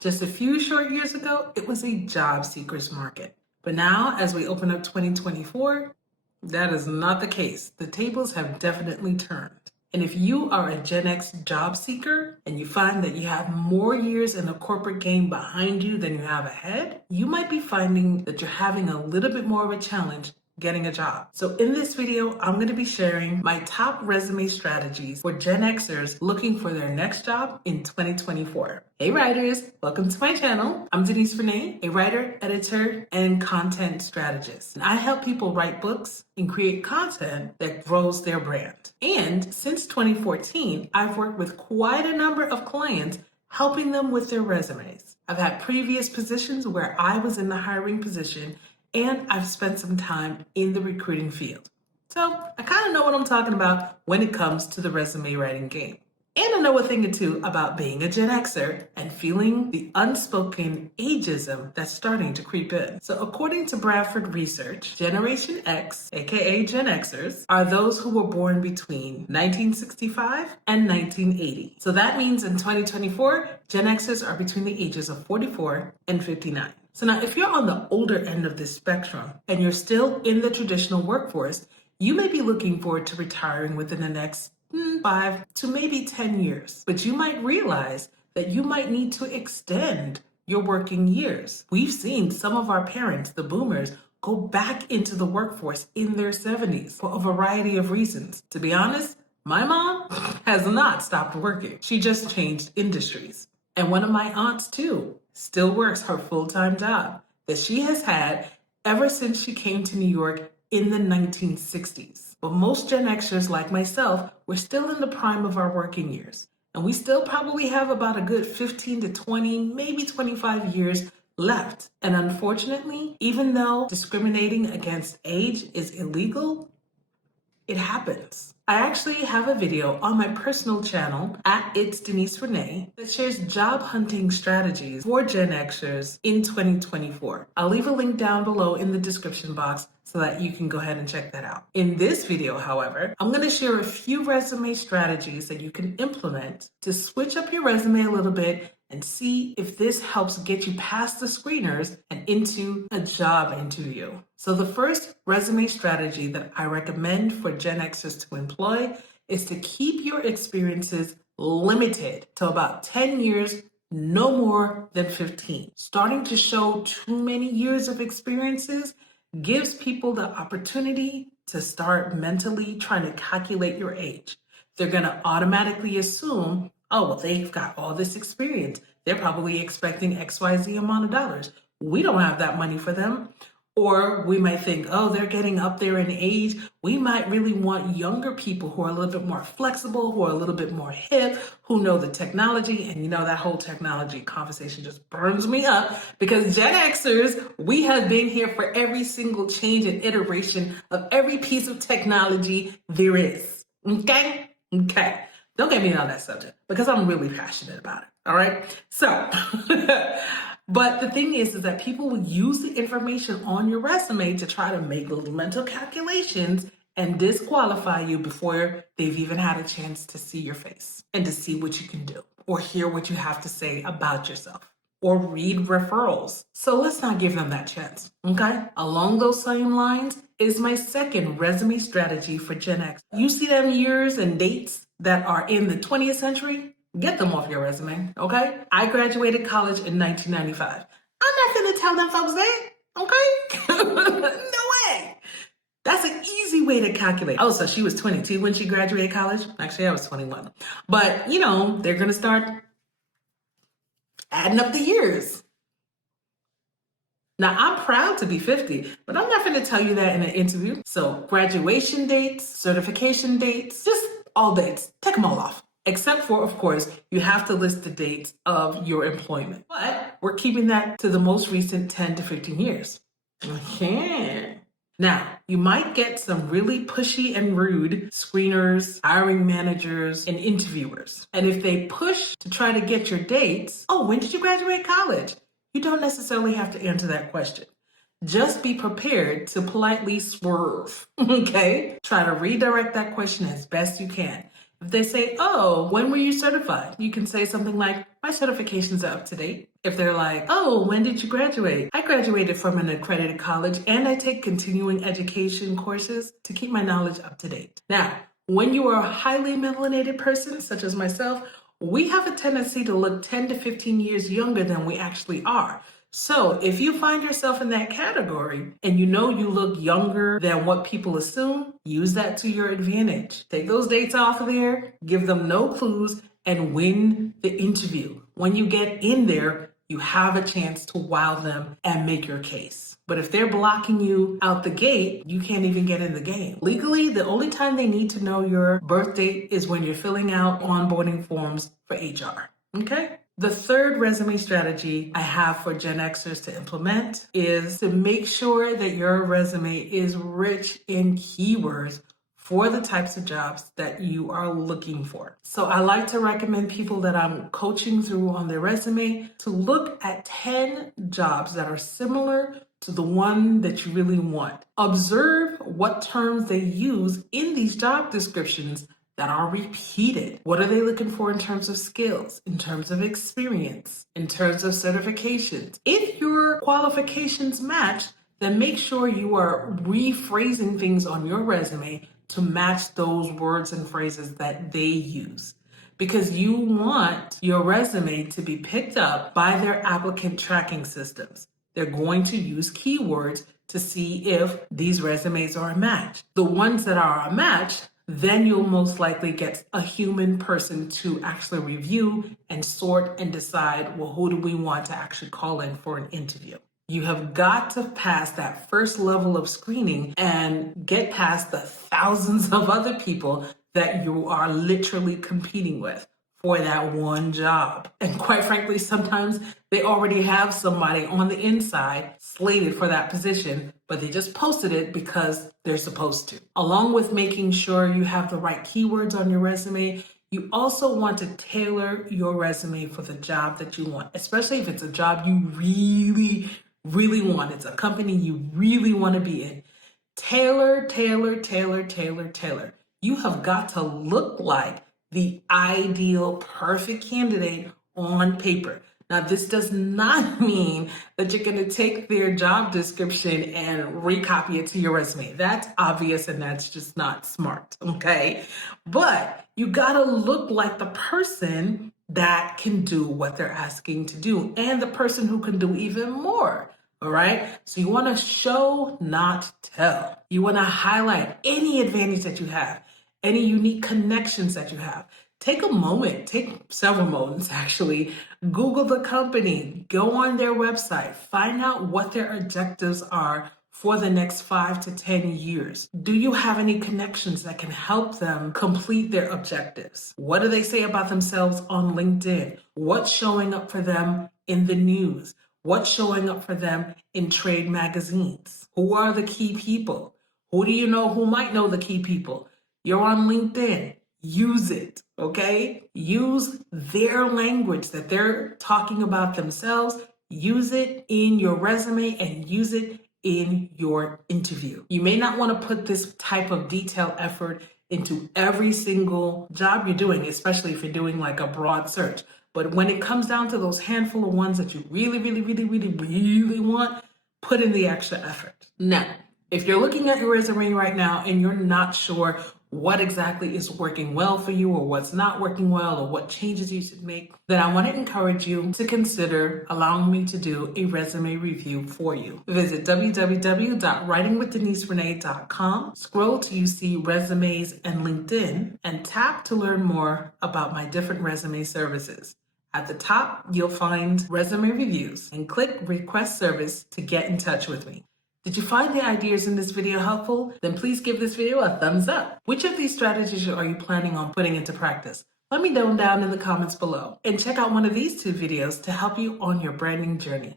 Just a few short years ago, it was a job seeker's market. But now, as we open up 2024, that is not the case. The tables have definitely turned. And if you are a Gen X job seeker and you find that you have more years in the corporate game behind you than you have ahead, you might be finding that you're having a little bit more of a challenge getting a job. So in this video, I'm going to be sharing my top resume strategies for Gen Xers looking for their next job in 2024. Hey writers, welcome to my channel. I'm Denise Renee, a writer, editor, and content strategist. And I help people write books and create content that grows their brand. And since 2014, I've worked with quite a number of clients helping them with their resumes. I've had previous positions where I was in the hiring position, and I've spent some time in the recruiting field. So I kind of know what I'm talking about when it comes to the resume writing game. And I know a thing or two about being a Gen Xer and feeling the unspoken ageism that's starting to creep in. So according to Bradford Research, Generation X, aka Gen Xers, are those who were born between 1965 and 1980. So that means in 2024, Gen Xers are between the ages of 44 and 59. So now if you're on the older end of this spectrum and you're still in the traditional workforce, you may be looking forward to retiring within the next 5 to maybe 10 years. But you might realize that you might need to extend your working years. We've seen some of our parents, the boomers, go back into the workforce in their 70s for a variety of reasons. To be honest, my mom has not stopped working. She just changed industries. And one of my aunts too still works her full-time job that she has had ever since she came to New York in the 1960s. But most Gen Xers like myself, we're still in the prime of our working years. And we still probably have about a good 15 to 20, maybe 25 years left. And unfortunately, even though discriminating against age is illegal, it happens. I actually have a video on my personal channel at It's Denise Renee that shares job hunting strategies for Gen Xers in 2024. I'll leave a link down below in the description box so that you can go ahead and check that out. In this video, however, I'm going to share a few resume strategies that you can implement to switch up your resume a little bit and see if this helps get you past the screeners and into a job interview. So the first resume strategy that I recommend for Gen Xers to employ is to keep your experiences limited to about 10 years, no more than 15. Starting to show too many years of experiences gives people the opportunity to start mentally trying to calculate your age. They're going to automatically assume, oh, well, they've got all this experience. They're probably expecting XYZ amount of dollars. We don't have that money for them. Or we might think, oh, they're getting up there in age. We might really want younger people who are a little bit more flexible, who are a little bit more hip, who know the technology. And you know, that whole technology conversation just burns me up because Gen Xers, we have been here for every single change and iteration of every piece of technology there is. Okay? Okay. Don't get me on that subject because I'm really passionate about it. All right. So, but the thing is that people will use the information on your resume to try to make little mental calculations and disqualify you before they've even had a chance to see your face and to see what you can do or hear what you have to say about yourself or read referrals. So let's not give them that chance. Okay. Along those same lines is my second resume strategy for Gen X. You see them years and dates that are in the 20th century? Get them off your resume, okay? I graduated college in 1995. I'm not gonna tell them folks that, okay? No way. That's an easy way to calculate. Oh, so she was 22 when she graduated college? Actually, I was 21. But, you know, they're gonna start adding up the years. Now, I'm proud to be 50, but I'm not gonna tell you that in an interview. So graduation dates, certification dates, just all dates, take them all off. Except for, of course, you have to list the dates of your employment. But we're keeping that to the most recent 10 to 15 years. Okay. Now, you might get some really pushy and rude screeners, hiring managers, and interviewers. And if they push to try to get your dates, oh, when did you graduate college? You don't necessarily have to answer that question. Just be prepared to politely swerve, okay? Try to redirect that question as best you can. If they say, oh, when were you certified? You can say something like, my certifications are up to date. If they're like, oh, when did you graduate? I graduated from an accredited college and I take continuing education courses to keep my knowledge up to date. Now, when you are a highly melanated person, such as myself, we have a tendency to look 10 to 15 years younger than we actually are. So if you find yourself in that category and you know you look younger than what people assume, use that to your advantage. Take those dates off of there, give them no clues, and win the interview. When you get in there, you have a chance to wow them and make your case. But if they're blocking you out the gate, you can't even get in the game. Legally, the only time they need to know your birth date is when you're filling out onboarding forms for HR. Okay? The third resume strategy I have for Gen Xers to implement is to make sure that your resume is rich in keywords for the types of jobs that you are looking for. So I like to recommend people that I'm coaching through on their resume to look at 10 jobs that are similar to the one that you really want. Observe what terms they use in these job descriptions that are repeated. What are they looking for in terms of skills, in terms of experience, in terms of certifications? If your qualifications match, then make sure you are rephrasing things on your resume to match those words and phrases that they use. Because you want your resume to be picked up by their applicant tracking systems. They're going to use keywords to see if these resumes are a match. The ones that are a match, then you'll most likely get a human person to actually review and sort and decide, well, who do we want to actually call in for an interview? You have got to pass that first level of screening and get past the thousands of other people that you are literally competing with for that one job. And quite frankly, sometimes they already have somebody on the inside slated for that position, but they just posted it because they're supposed to. Along with making sure you have the right keywords on your resume, you also want to tailor your resume for the job that you want, especially if it's a job you really want. It's a company you really want to be in. Tailor. You have got to look like the ideal, perfect candidate on paper. Now, this does not mean that you're going to take their job description and recopy it to your resume. That's obvious and that's just not smart, okay? But you got to look like the person that can do what they're asking to do and the person who can do even more. All right. So you want to show, not tell. You want to highlight any advantage that you have, any unique connections that you have. Take a moment, take several moments actually. Google the company, go on their website, find out what their objectives are for the next 5 to 10 years. Do you have any connections that can help them complete their objectives? What do they say about themselves on LinkedIn? What's showing up for them in the news? What's showing up for them in trade magazines? Who are the key people? Who do you know who might know the key people? You're on LinkedIn. Use it, okay? Use their language that they're talking about themselves. Use it in your resume and use it in your interview. You may not want to put this type of detailed effort into every single job you're doing, especially if you're doing like a broad search. But when it comes down to those handful of ones that you really want, put in the extra effort. Now, if you're looking at your resume right now and you're not sure what exactly is working well for you or what's not working well or what changes you should make, then I want to encourage you to consider allowing me to do a resume review for you. Visit www.writingwithdeniserenee.com, scroll till you see resumes and LinkedIn, and tap to learn more about my different resume services. At the top, you'll find resume reviews and click request service to get in touch with me. Did you find the ideas in this video helpful? Then please give this video a thumbs up. Which of these strategies are you planning on putting into practice? Let me know down in the comments below. And check out one of these 2 videos to help you on your branding journey.